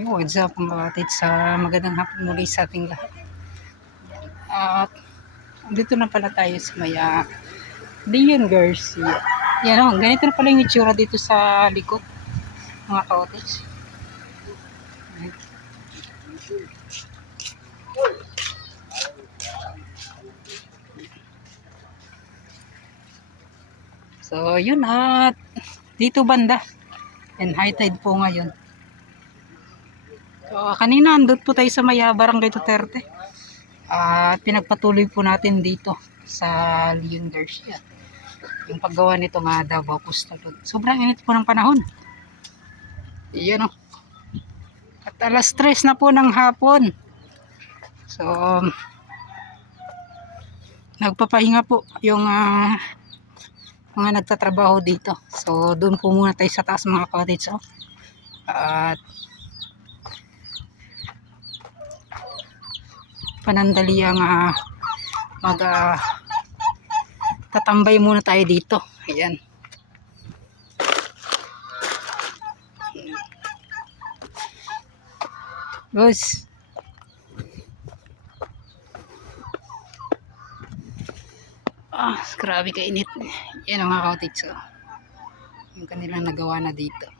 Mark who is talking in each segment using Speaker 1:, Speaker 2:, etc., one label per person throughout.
Speaker 1: Yo, what's up mga kapatid sa magandang hapon muli sa ating lahat. At dito na pala tayo sa maya Leon Garcia. Yan o, ganito na pala yung itsura dito sa likod mga kapatid. So, yun at dito banda. And high tide po ngayon. So, kanina andun po tayo sa Maya Barangay Duterte. At pinagpatuloy po natin dito sa Leon. Yung paggawa nito nga Davao Coastal Road. Sobrang init po ng panahon. Iyan o. At alas 3 na po ng hapon. So, nagpapahinga po yung ah, mga nagtatrabaho dito. So, doon po muna tayo sa taas mga kapatid. So, at panandali ang ah, mag ah, tatambay muna tayo dito. Ayan. Boss. Ah, grabe kainit. Yan ang mga kautit. So, yung kanilang nagawa na dito.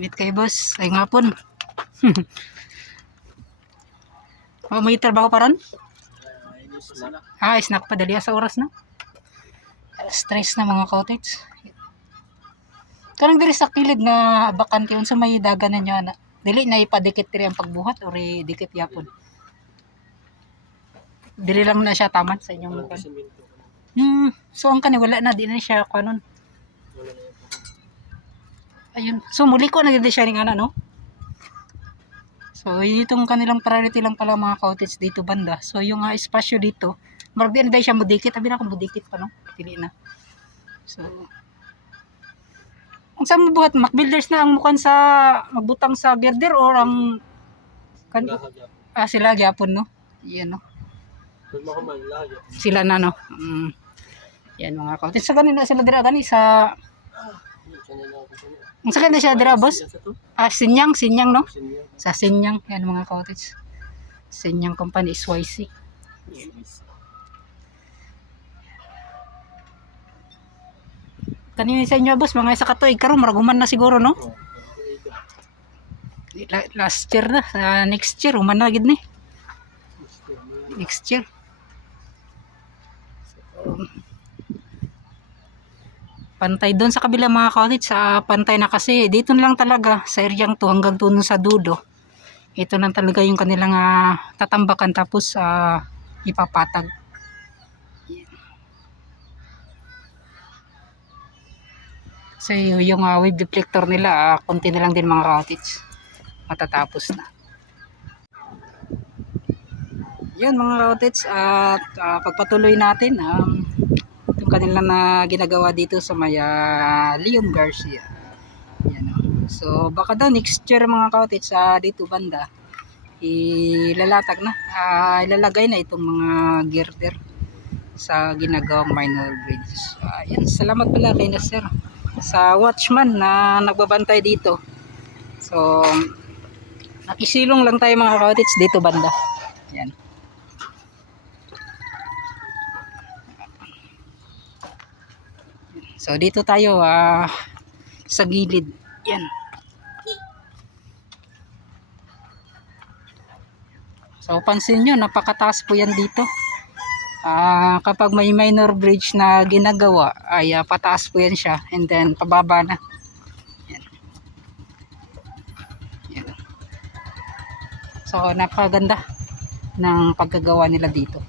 Speaker 1: Init kayo, boss. Ay nga po. oh, may trabaho pa ron? Ah, snack pa. Dali sa oras na. Stress na mga cottage. Karang diri sa kilid nga bakante unsa may dagan ninyo ana. Dili na ipadikit diri ang pagbuhat or dikit yapon. Dili lang na siya taman sa inyong kan. Hmm, so ang kani wala na di na siya kanon. Ayun. So muli ko na gid siya ana no. So itong kanilang priority lang pala mga cottage dito banda. So yung uh, espasyo dito, marag di na siya mudikit, abi na ako mudikit pa no. Dili na. So ang sa buhat makbuilders na ang mukan sa magbutang sa girder or ang kan ah, sila gyapon no. Yan no. Sila na no. Mm. Yan mga cottage. Sa kanina sila dira gani sa ang sakit na siya dira boss? Ah, Sinyang, Sinyang no? Sa Sinyang, yan mga cottage. Sinyang company SYC. Kanina sa inyo boss, mga isa katoy, karon maraguman na siguro no? La- last year na, sa next year, uman na gid ni. Next year. Pantay doon sa kabila mga cottage, sa pantay na kasi, dito na lang talaga, sa eryang to hanggang doon sa dudo. Ito na talaga yung kanilang ah, tatambakan tapos ah, ipapatag. So yung uh, wave deflector nila, ah, konti na lang din mga cottage. Matatapos na. Yan mga cottage at ah, pagpatuloy natin um, kanila na ginagawa dito sa may ah, Leon Garcia. Yan, oh. So baka daw next year mga cottage sa dito banda ilalatag na, ah, ilalagay na itong mga girder sa ginagawang minor bridge. Ah, yan, salamat pala kay na sir sa watchman na nagbabantay dito. So, nakisilong lang tayo mga cottage dito banda. Yan. So, dito tayo ah, sa gilid. Yan. So, pansin nyo, napakataas po yan dito. Ah, kapag may minor bridge na ginagawa, ay ah, pataas po yan siya and then pababa na. Yan. So, napakaganda ng pagkagawa nila dito.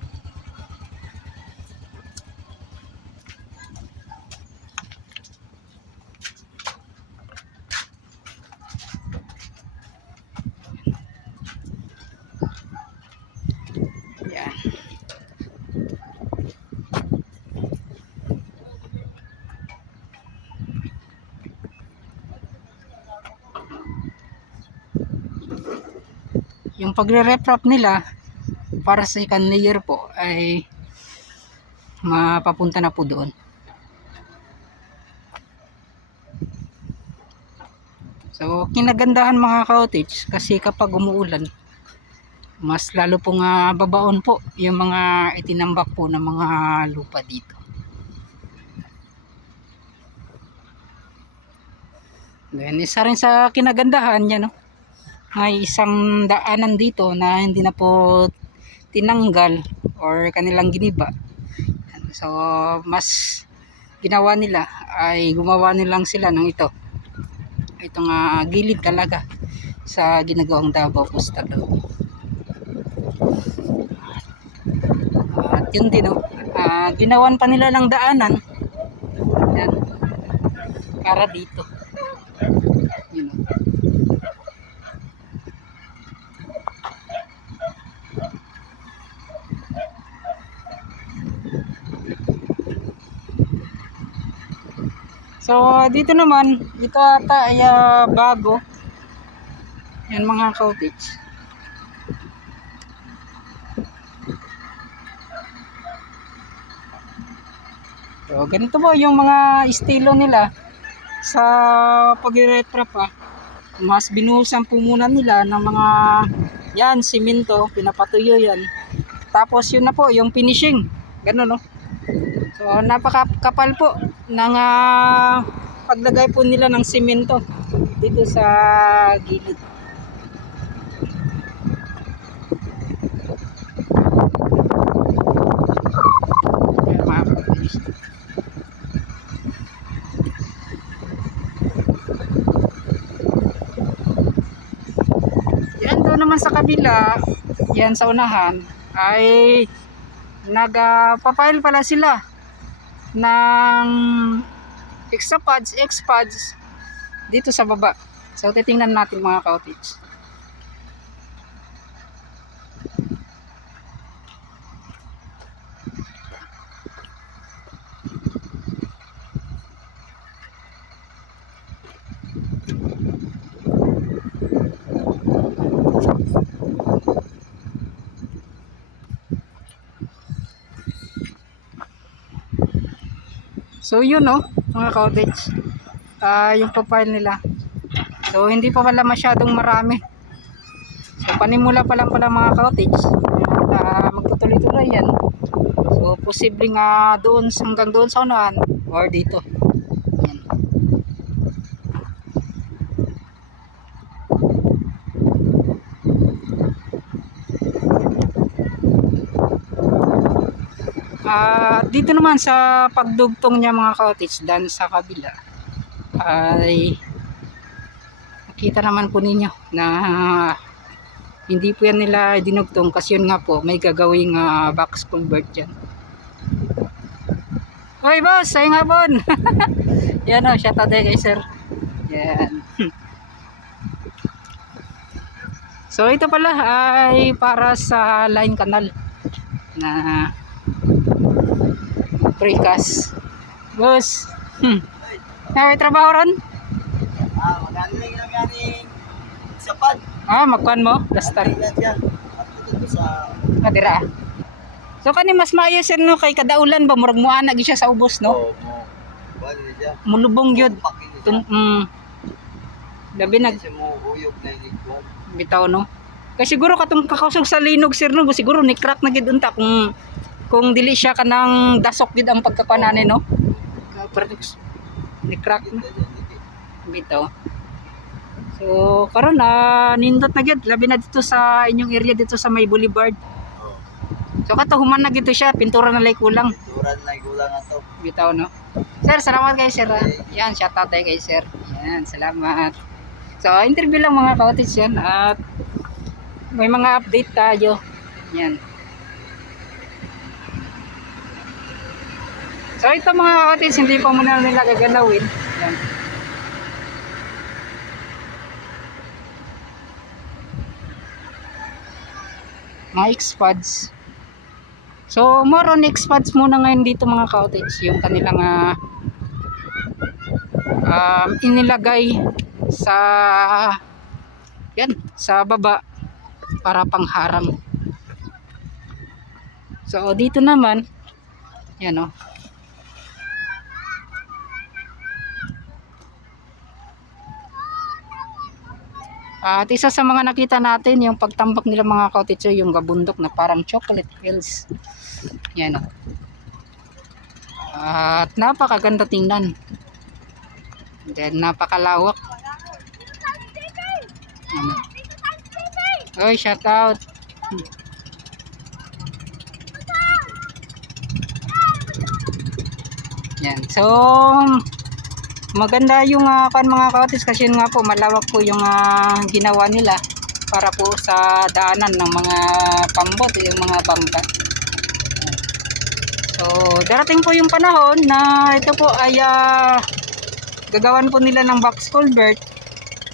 Speaker 1: Yung pagre-reprop nila para sa second layer po ay mapapunta na po doon. So, kinagandahan mga cottage kasi kapag umuulan, mas lalo pong ah, babaon po yung mga itinambak po ng mga lupa dito. Then, isa rin sa kinagandahan niya, no? May isang daanan dito na hindi na po tinanggal or kanilang giniba. So, mas ginawa nila ay gumawa nilang sila ng ito. Itong ah, gilid talaga sa ginagawang Davao Coastal Road. At yun din, oh, ah, ginawan pa nila ng daanan. Yan. Para dito. So, dito naman, dito ata ay ah, bago. Yan mga cottage. So, ganito po yung mga estilo nila sa pag-retro pa. Mas binuhusan po muna nila ng mga yan, simento, pinapatuyo yan. Tapos yun na po, yung finishing. Ganun, no? So, napakakapal po ng ah, paglagay po nila ng simento dito sa gilid. Yan doon naman sa kabila, yan sa unahan, ay nagpa-file pala sila ng extra pads, X pads dito sa baba. So titingnan natin mga cottage. So yun no, mga cottage. Ah, yung profile nila. So hindi pa pala masyadong marami. So panimula pa lang pala mga cottage. Ah, magtutuloy-tuloy yan. So posibleng nga doon hanggang doon sa unahan or dito. Yan. Ah, dito naman sa pagdugtong niya mga cottage dan sa kabila ay nakita naman po ninyo na hindi po yan nila dinugtong kasi yun nga po may gagawing ah, box culvert dyan Hoy boss, ay nga bon! Yan o, shout out kay sir. Yan. So ito pala ay para sa line canal na precast boss. Hmm. may trabaho ron?
Speaker 2: Ah, maganda yung ganing sa pad.
Speaker 1: ah magkuhan mo?
Speaker 2: sa
Speaker 1: kadira so kani mas maayo sir no? Kay kadaulan ba murag muana gyud siya sa ubos no?
Speaker 2: Oh, na siya.
Speaker 1: mulubong gyud. tum mm, labi nag bitaw no? Kay siguro katong kakausog sa linog sir no? Siguro ni crack na gid unta kung kung dili siya kanang dasok gid ang pagkapanane no? Ni crack na. Bitaw so karon na nindot na gid. Labi na dito sa inyong area dito sa may boulevard. So kato human na gito siya. Pintura na lay kulang.
Speaker 2: Turan na igulang ato.
Speaker 1: bitaw no? Sir salamat kay sir ah. yan shout out tayo kay sir. Yan salamat. So interview lang mga cottage yan at may mga update tayo. Yan so ito mga cottage hindi pa muna nila gagalawin yan mga X-Pads So, more on expads muna ngayon dito mga cottage. Yung kanilang ah, um, inilagay sa yan, sa baba para pangharang. So, dito naman yan oh. At isa sa mga nakita natin, yung pagtambak nila mga kautitso, yung gabundok na parang chocolate hills. Yan o. At napakaganda tingnan. Then napakalawak. Yan o. Oy, shout out. Yan. So, maganda yung uh, kan mga kaotis kasi nga po malawak po yung ah, ginawa nila para po sa daanan ng mga pambot, yung mga bangka. So, darating po yung panahon na ito po ay ah, gagawan po nila ng box culvert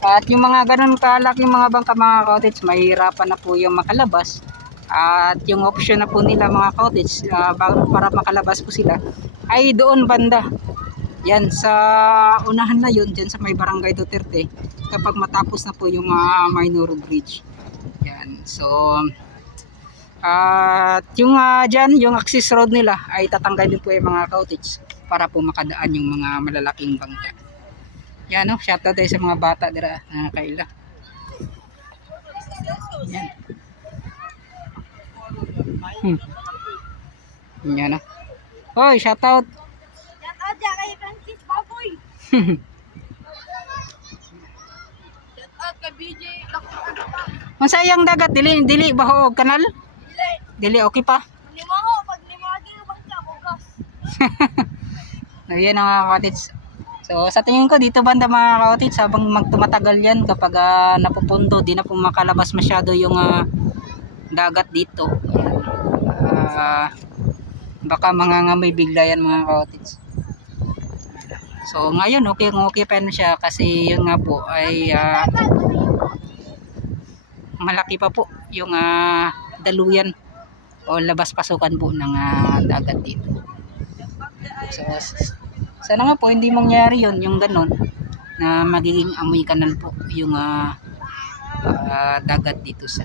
Speaker 1: at yung mga ganun kalaking mga bangka mga cottage, mahirapan na po yung makalabas. At yung option na po nila mga cottage ah, ba- para makalabas po sila ay doon banda. Yan sa unahan na yun, dyan sa may barangay Duterte kapag matapos na po yung ah, minor bridge. Yan. So, at yung ah, dyan, yung access road nila ay tatanggalin po yung mga cottage para po makadaan yung mga malalaking bangka. Yan no, shoutout tayo sa mga bata dira na kaila. Yan. Hmm. Yan no. Hoy, shoutout.
Speaker 3: Shout out dyan kay Francis Baboy. Shout out kay BJ Lakuan.
Speaker 1: Masayang dagat dili dili baho og kanal?
Speaker 3: Dili.
Speaker 1: Dili okay pa.
Speaker 3: Lima ho. Pag lima lagi basta bugas.
Speaker 1: Ayan ang mga cottage. So sa tingin ko dito banda mga cottage habang magtumatagal yan kapag ah, napupunto di na po makalabas masyado yung ah, dagat dito. Ayan. Ah, baka mangangamoy bigla yan mga cottage. So ngayon okay okay pa na siya kasi yun nga po ay ah, malaki pa po yung ah, daluyan o labas pasukan po ng ah, dagat dito. So, sana nga po hindi mangyari yon yung ganon na magiging amoy kanal po yung ah, ah, dagat dito sa.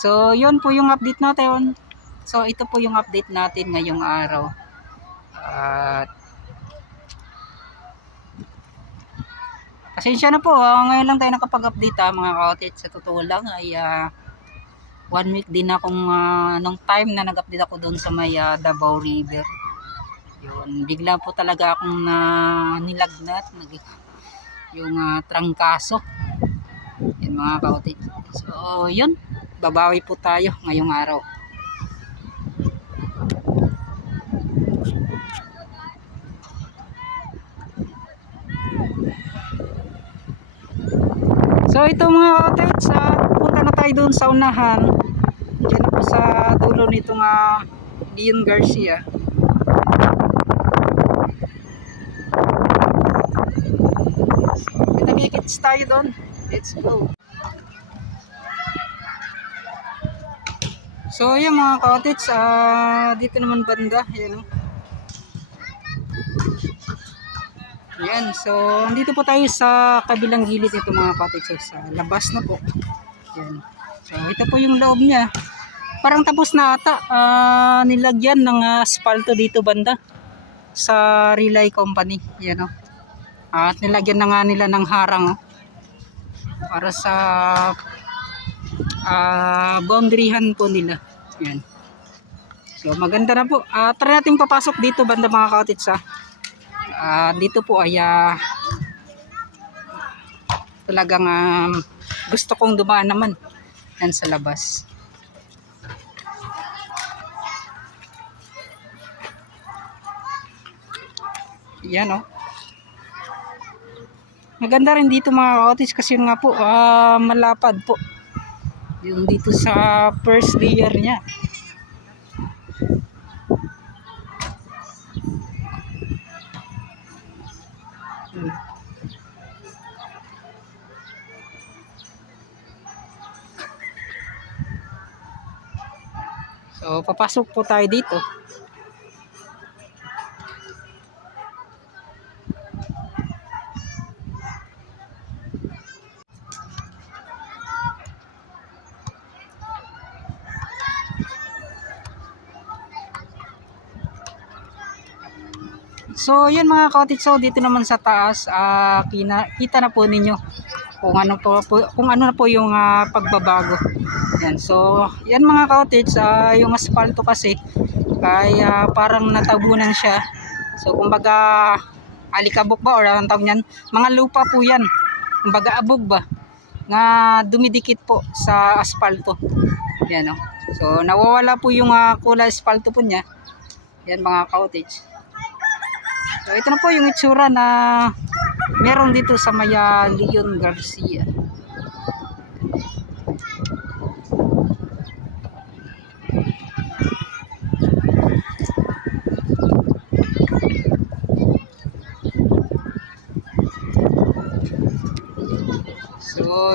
Speaker 1: So, yun po yung update natin. So, ito po yung update natin ngayong araw. At Pasensya na po, ah, ngayon lang tayo nakapag-update ah, mga kautit. Sa totoo lang ay ah, one week din akong ah, nung time na nag-update ako doon sa may ah, Davao River. Yun, bigla po talaga akong na nilagnat, nag yung ah, trangkaso. Yun mga kautit. So, yun, babawi po tayo ngayong araw. So ito mga cottage, uh, punta na tayo doon sa unahan. Diyan na po sa dulo nitong uh, Leon Garcia. Nagkikits tayo doon. Let's go. So yan mga cottage, ah dito naman banda. Yan oh. Yan, so andito po tayo sa kabilang gilid nito mga cottage. So, sa labas na po. Yan. So ito po yung loob niya. Parang tapos na ata. Ah, nilagyan ng ah, asfalto dito banda sa Relay Company. Yan o. At nilagyan na nga nila ng harang oh. Para sa ah boundaryhan po nila. Yan. So maganda na po. Ah, try natin papasok dito banda mga cottage ha. Ah, dito po ay ah, talagang ah, gusto kong dumaan naman yan sa labas. Yan oh. Maganda rin dito mga cottage kasi nga po ah, malapad po. Yung dito sa first layer niya. Papasok po tayo dito. So, yan mga cottage. So, dito naman sa taas, ah, kina, kita na po ninyo kung ano po, po kung ano na po yung ah, pagbabago. Yan. So, yan mga cottage, ah, yung asfalto kasi ay ah, parang natabunan siya. So, kumbaga alikabok ba or ang tawag niyan, mga lupa po yan. Kumbaga abog ba nga dumidikit po sa asfalto. Yan oh. So, nawawala po yung ah, kulay asfalto po niya. Yan mga cottage. So ito na po yung itsura na meron dito sa Maya Leon Garcia.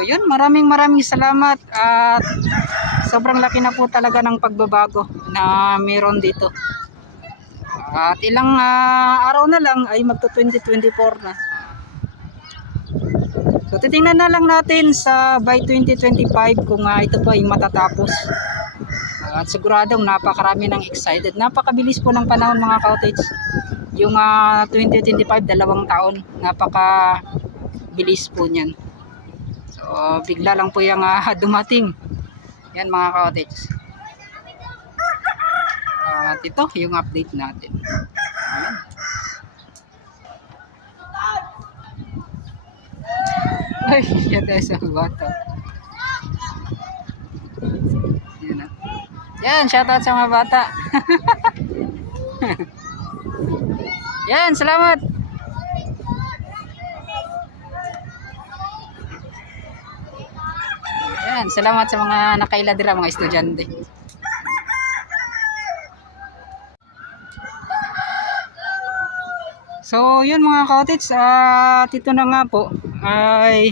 Speaker 1: Yun, maraming maraming salamat at sobrang laki na po talaga ng pagbabago na meron dito. At ilang ah, araw na lang ay magto 2024 na. So titingnan na lang natin sa by 2025 kung ah, ito po ay matatapos. At siguradong napakarami ng excited. Napakabilis po ng panahon mga cottage. Yung ah, 2025, dalawang taon. Napaka bilis po niyan. So bigla lang po yung ah, dumating. Yan mga cottage. At ito yung update natin. Ay, yan tayo sa bata. Yan na. Yan, shoutout sa mga bata. yan, salamat. Yan, salamat sa mga nakailadira, mga estudyante. So, yun mga cottage, at ito na nga po ay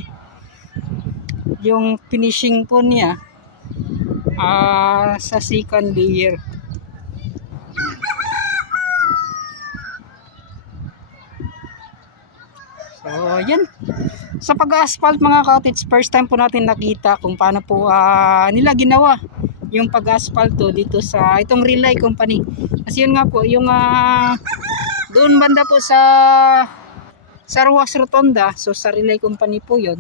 Speaker 1: yung finishing po niya ah sa second layer. So, yan. Sa pag-asphalt mga cottage, first time po natin nakita kung paano po ah, nila ginawa yung pag-asphalto dito sa itong Relay Company. Kasi yun nga po, yung ah, doon banda po sa sa Ruas Rotonda, so sa Relay Company po yon.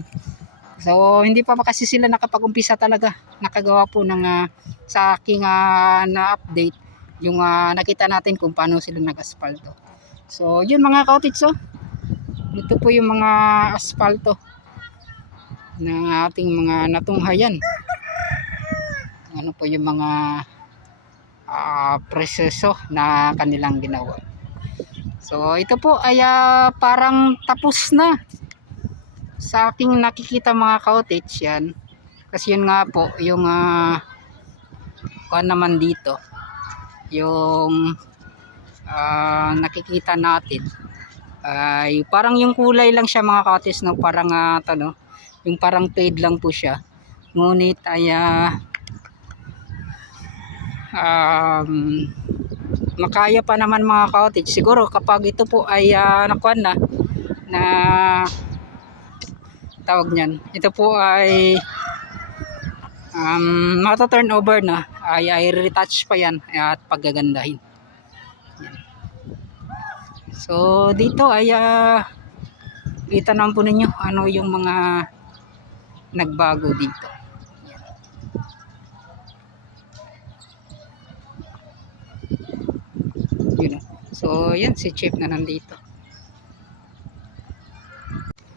Speaker 1: So hindi pa kasi sila nakapag-umpisa talaga, nakagawa po ng ah, sa aking ah, na-update yung ah, nakita natin kung paano sila nag-asphalto. So yun mga cottage so. Ito po yung mga asfalto ng ating mga natunghayan. Ano po yung mga ah, proseso na kanilang ginawa. So ito po ay ah, parang tapos na sa aking nakikita mga cottage yan. Kasi yun nga po yung uh, kuan naman dito yung ah, nakikita natin ay parang yung kulay lang siya mga cottage no? Parang uh, ano, yung parang fade lang po siya. Ngunit ay ah, um, makaya pa naman mga cottage siguro kapag ito po ay uh, nakuan na na tawag niyan. Ito po ay um, mata turn over na. Ay, ay retouch pa yan at paggagandahin. Yan. So dito ay uh, kita naman po ninyo ano yung mga nagbago dito yun o. So, yan si Chip na nandito.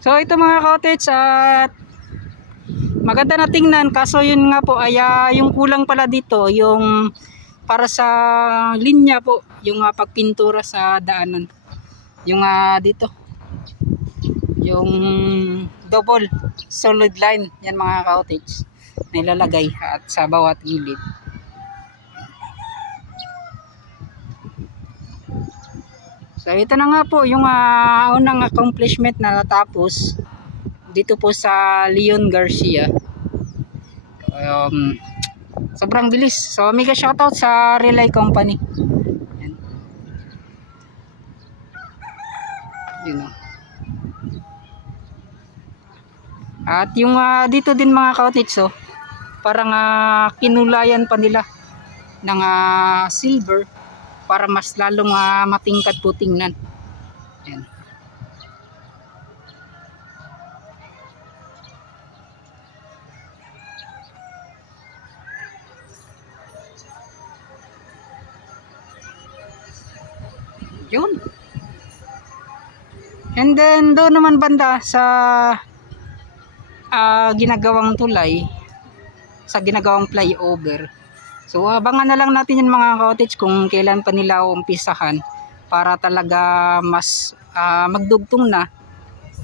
Speaker 1: So, ito mga cottage at maganda na tingnan kaso yun nga po ay ah, yung kulang pala dito yung para sa linya po yung uh, pagpintura sa daanan yung ah, dito yung double solid line yan mga cottage na ilalagay at sa bawat gilid So ito na nga po yung ah, unang accomplishment na natapos dito po sa Leon Garcia. Um, sobrang bilis. So mega shoutout sa Relay Company. Yan. Yun o. At yung ah, dito din mga cottage oh, parang ah, kinulayan pa nila ng ah, silver para mas lalong ah, matingkad po tingnan. Yan. Yun. And then doon naman banda sa ah, ginagawang tulay sa ginagawang flyover. So abangan na lang natin yan mga cottage kung kailan pa nila umpisahan para talaga mas ah, magdugtong na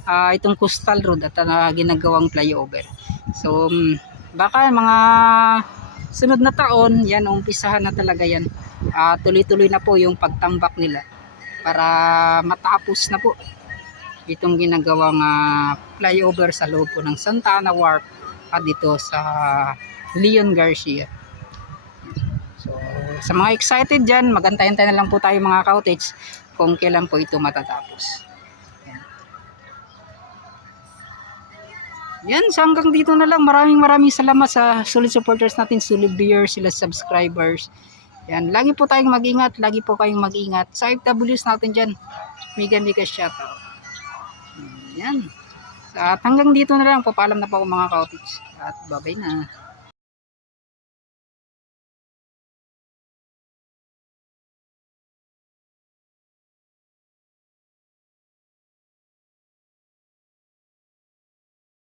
Speaker 1: ah, itong coastal road at ah, ginagawang flyover. So mm, baka mga sunod na taon yan umpisahan na talaga yan. Tuloy-tuloy na po yung pagtambak nila para matapos na po itong ginagawang ah, flyover sa loob po ng Santa Ana Wharf at dito sa Leon Garcia. So, sa mga excited dyan, magantay-antay na lang po tayo mga cottage kung kailan po ito matatapos. Yan. Yan, so hanggang dito na lang. Maraming maraming salamat sa solid supporters natin, solid viewers, sila subscribers. Yan, lagi po tayong mag-ingat, lagi po kayong mag-ingat. Sa FWs natin dyan, mega mega shoutout. Yan. At hanggang dito na lang, papaalam na po ako mga cottage. At babay na.